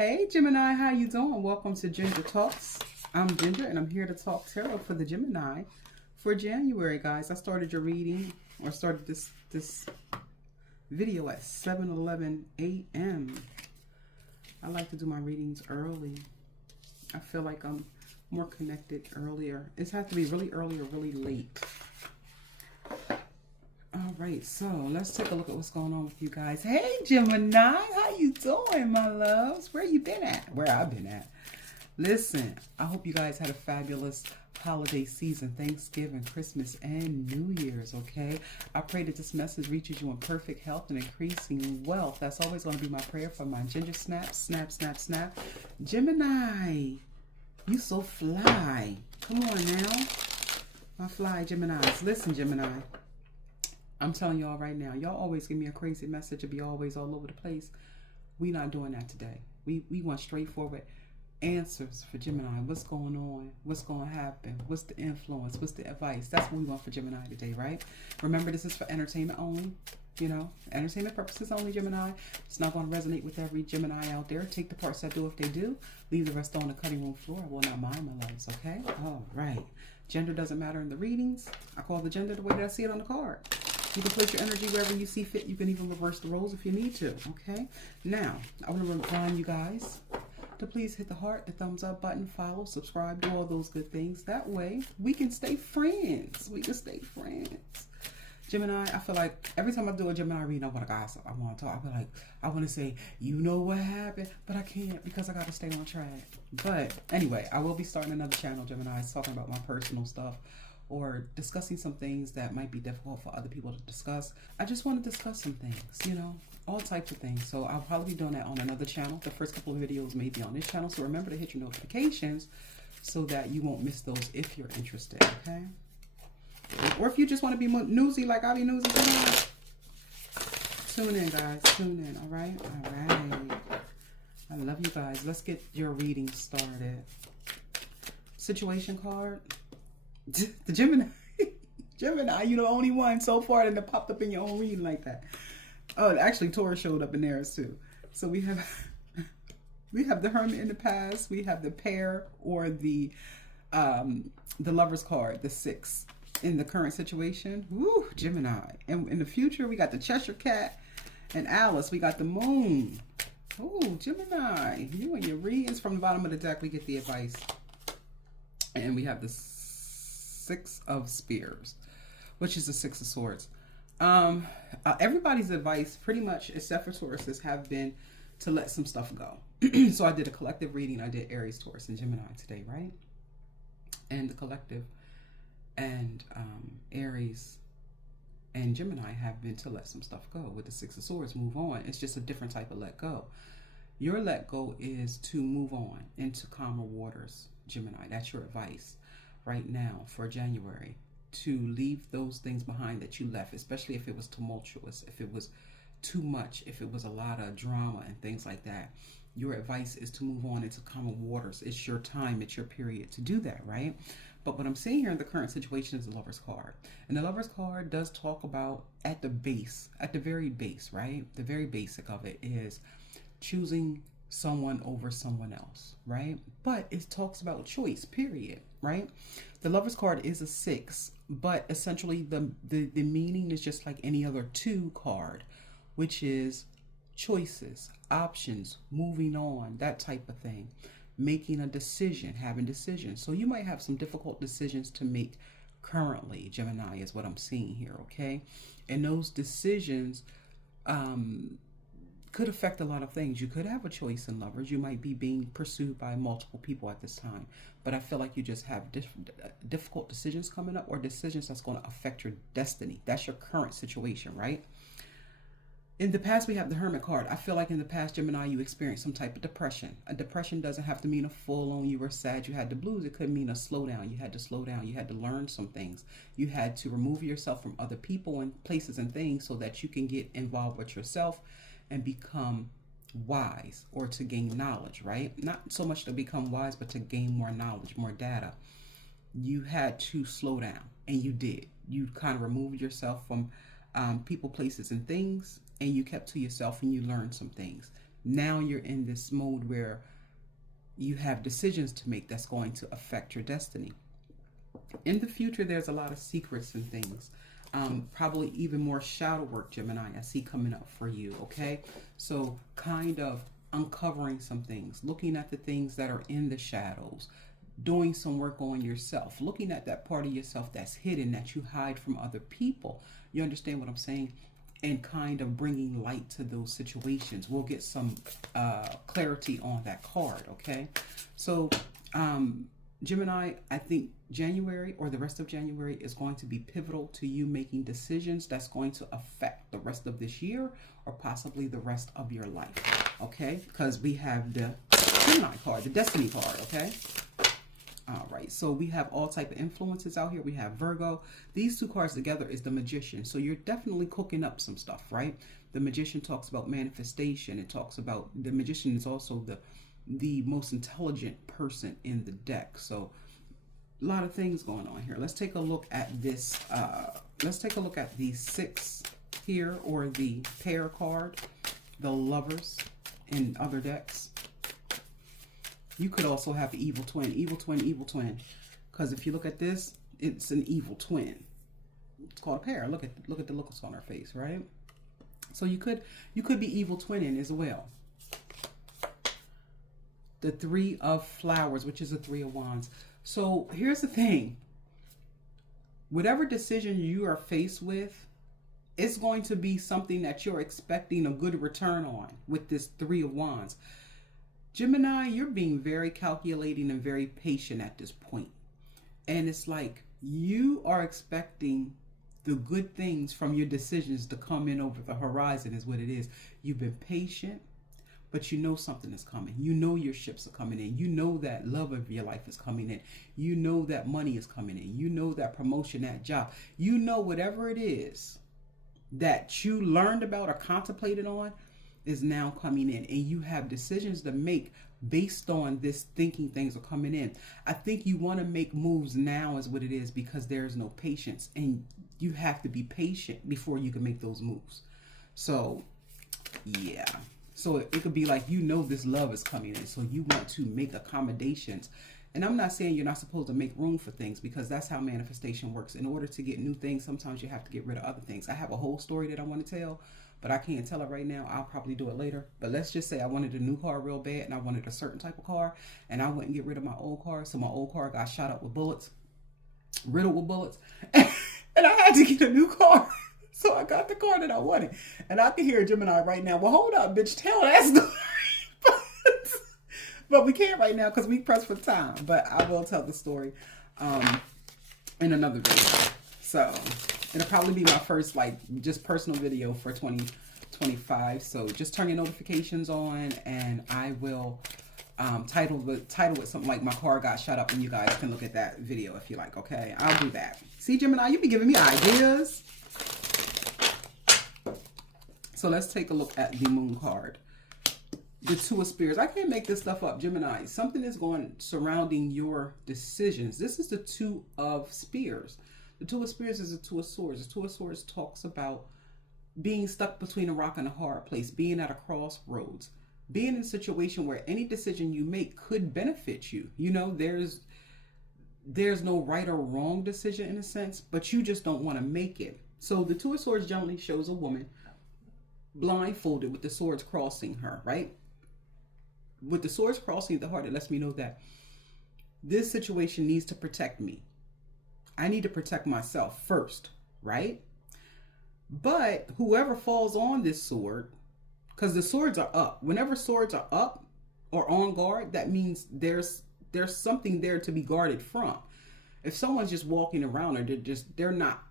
Hey Gemini, how you doing? Welcome to Ginger Talks. I'm Ginger and I'm here to talk tarot for the Gemini for January, guys. I started your reading or started this video at 7:11 a.m. I like to do my readings early. I feel like I'm more connected earlier. It has to be really early or really late. All right, so let's take a look at what's going on with you guys. Hey Gemini, how you doing, my loves? Where you been at? Where I've been at. Listen, I hope you guys had a fabulous holiday season, Thanksgiving, Christmas, and New Year's, okay? I pray that this message reaches you in perfect health and increasing wealth. That's always going to be my prayer for my Ginger Snap, snap, snap, snap. Gemini, you so fly. Come on now. My fly Geminis. Listen, Gemini. I'm telling y'all right now, y'all always give me a crazy message and be always all over the place. We not doing that today. We want straightforward answers for Gemini. What's going on? What's going to happen? What's the influence? What's the advice? That's what we want for Gemini today, right? Remember, this is for entertainment only. You know, entertainment purposes only, Gemini. It's not going to resonate with every Gemini out there. Take the parts that do if they do. Leave the rest on the cutting room floor. I will not mind, my loves, okay? All right. Gender doesn't matter in the readings. I call the gender the way that I see it on the card. You can place your energy wherever you see fit. You can even reverse the roles if you need to, okay? Now, I want to remind you guys to please hit the heart, the thumbs up button, follow, subscribe, do all those good things. That way, we can stay friends. We can stay friends. Gemini, I feel like every time I do a Gemini reading, I want to gossip. I want to talk. I feel like I want to say, you know what happened, but I can't because I got to stay on track. But anyway, I will be starting another channel, Gemini, talking about my personal stuff or discussing some things that might be difficult for other people to discuss. I just want to discuss some things, you know, all types of things. So I'll probably be doing that on another channel. The first couple of videos may be on this channel. So remember to hit your notifications so that you won't miss those if you're interested, okay? Or if you just want to be newsy like I be newsy tonight, tune in, guys. Tune in, all right? All right. I love you guys. Let's get your reading started. Situation card. The Gemini. Gemini, you're the only one so far that popped up in your own reading like that. Oh, actually, Taurus showed up in theirs too. So we have the Hermit in the past. We have the Pair or the Lover's card, the 6 in the current situation. Woo, Gemini. And in the future, we got the Cheshire Cat and Alice. We got the Moon. Oh, Gemini. You and your readings from the bottom of the deck. We get the advice, and we have the 6 of Spears, which is the 6 of Swords. Everybody's advice, pretty much, except for Tauruses, have been to let some stuff go. So I did a collective reading. I did Aries, Taurus, and Gemini today, right? And the collective and Aries and Gemini have been to let some stuff go. With the 6 of Swords, move on. It's just a different type of let go. Your let go is to move on into calmer waters, Gemini. That's your advice right now for January, to leave those things behind that you left, especially if it was tumultuous, if it was too much, if it was a lot of drama and things like that. Your advice is to move on into calmer waters. It's your time, it's your period to do that, right? But what I'm seeing here in the current situation is the Lover's card. And the Lover's card does talk about at the base, at the very base, right? The very basic of it is choosing someone over someone else, right? But it talks about choice, period, right? The Lover's card is a 6, but essentially the meaning is just like any other 2 card, which is choices, options, moving on, that type of thing, making a decision, having decisions. So you might have some difficult decisions to make currently, Gemini, is what I'm seeing here, okay? And those decisions could affect a lot of things. You could have a choice in lovers. You might be being pursued by multiple people at this time. But I feel like you just have difficult decisions coming up, or decisions that's going to affect your destiny. That's your current situation, right? In the past, we have the Hermit card. I feel like in the past, Gemini, you experienced some type of depression. A depression doesn't have to mean a full-on you were sad, you had the blues. It could mean a slowdown. You had to slow down. You had to learn some things. You had to remove yourself from other people and places and things so that you can get involved with yourself and become wise, or to gain knowledge, right? Not so much to become wise, but to gain more knowledge, more data. You had to slow down, and you did. You kind of removed yourself from people, places, and things, and you kept to yourself and you learned some things. Now you're in this mode where you have decisions to make that's going to affect your destiny. In the future, there's a lot of secrets and things. Probably even more shadow work, Gemini, I see coming up for you, okay? So kind of uncovering some things, looking at the things that are in the shadows, doing some work on yourself, looking at that part of yourself that's hidden, that you hide from other people. You understand what I'm saying? And kind of bringing light to those situations. We'll get some clarity on that card, okay? So, Gemini, I think January or the rest of January is going to be pivotal to you making decisions that's going to affect the rest of this year or possibly the rest of your life, okay? Because we have the Gemini card, the Destiny card, okay? All right, so we have all type of influences out here. We have Virgo. These two cards together is the Magician. So you're definitely cooking up some stuff, right? The Magician talks about manifestation. It talks about, the Magician is also the most intelligent person in the deck. So a lot of things going on here. Let's take a look at this. Let's take a look at the 6 here, or the pair card, the Lovers in other decks. You could also have the evil twin, evil twin, evil twin. Because if you look at this, it's an evil twin. It's called a pair. Look at the looks on her face, right? So you could be evil twinning as well. The 3 of Flowers, which is a 3 of Wands. So here's the thing. Whatever decision you are faced with, it's going to be something that you're expecting a good return on with this 3 of Wands. Gemini, you're being very calculating and very patient at this point. And it's like you are expecting the good things from your decisions to come in over the horizon is what it is. You've been patient, but you know something is coming. You know your ships are coming in. You know that love of your life is coming in. You know that money is coming in. You know that promotion, that job. You know whatever it is that you learned about or contemplated on is now coming in, and you have decisions to make based on this thinking things are coming in. I think you want to make moves now is what it is, because there's no patience, and you have to be patient before you can make those moves. So yeah, so it could be like, you know, this love is coming in, so you want to make accommodations. And I'm not saying you're not supposed to make room for things, because that's how manifestation works. In order to get new things, sometimes you have to get rid of other things. I have a whole story that I want to tell, but I can't tell it right now. I'll probably do it later. But let's just say I wanted a new car real bad, and I wanted a certain type of car, and I wouldn't get rid of my old car. So my old car got shot up with bullets, riddled with bullets, and I had to get a new car. So I got the car that I wanted. And I can hear Gemini right now, well, hold up, bitch, tell that story. But we can't right now because we pressed for time. But I will tell the story in another video. So it'll probably be my first, like, just personal video for 2025. So just turn your notifications on, and I will title with something like "My Car Got Shot Up," and you guys can look at that video if you like. Okay, I'll do that. See, Gemini, you be giving me ideas. So let's take a look at the Moon card. The 2 of Spears. I can't make this stuff up, Gemini. Something is going surrounding your decisions. This is the 2 of Spears. The 2 of Spears is the 2 of Swords. The 2 of Swords talks about being stuck between a rock and a hard place, being at a crossroads, being in a situation where any decision you make could benefit you. You know, there's no right or wrong decision in a sense, but you just don't want to make it. So the 2 of Swords generally shows a woman blindfolded with the swords crossing her, right? With the swords crossing the heart, it lets me know that this situation needs to protect me. I need to protect myself first, right? But whoever falls on this sword, because the swords are up. Whenever swords are up or on guard, that means there's something there to be guarded from. If someone's just walking around, or they're not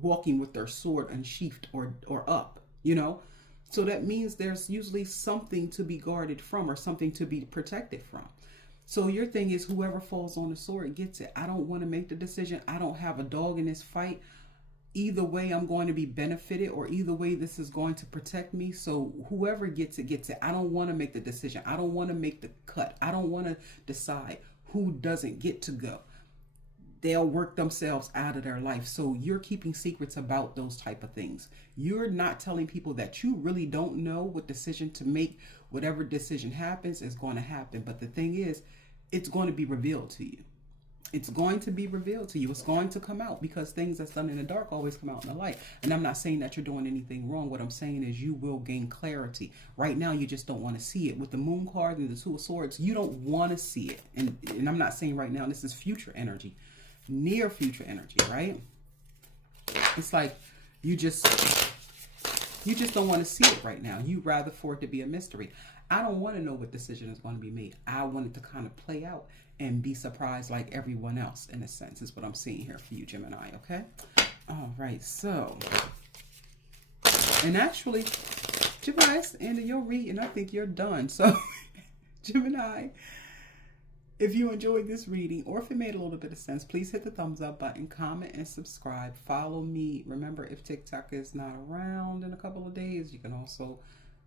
walking with their sword unsheathed or up, you know? So that means there's usually something to be guarded from, or something to be protected from. So your thing is, whoever falls on the sword gets it. I don't want to make the decision. I don't have a dog in this fight. Either way, I'm going to be benefited, or either way, this is going to protect me. So whoever gets it, gets it. I don't want to make the decision. I don't want to make the cut. I don't want to decide who doesn't get to go. they'll work themselves out of their life. So you're keeping secrets about those type of things. You're not telling people that you really don't know what decision to make. Whatever decision happens is going to happen. But the thing is, it's going to be revealed to you. It's going to be revealed to you. It's going to come out, because things that's done in the dark always come out in the light. And I'm not saying that you're doing anything wrong. What I'm saying is you will gain clarity. Right now, you just don't want to see it. With the Moon card and the Two of Swords, you don't want to see it. And I'm not saying right now, this is future energy, near future energy, right? It's like you just don't want to see it right now. You'd rather for it to be a mystery. I don't want to know what decision is going to be made. I want it to kind of play out and be surprised like everyone else, in a sense, is what I'm seeing here for you, Gemini, okay? All right, so, and actually, Gemini, it's the end of your reading. I think you're done. So, Gemini, if you enjoyed this reading, or if it made a little bit of sense, please hit the thumbs up button, comment, and subscribe. Follow me. Remember, if TikTok is not around in a couple of days, you can also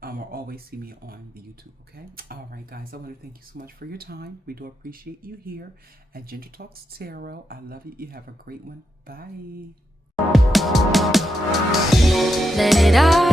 or always see me on the YouTube, okay? All right, guys, I want to thank you so much for your time. We do appreciate you here at Ginger Talks Tarot. I love you. You have a great one. Bye. Let it out.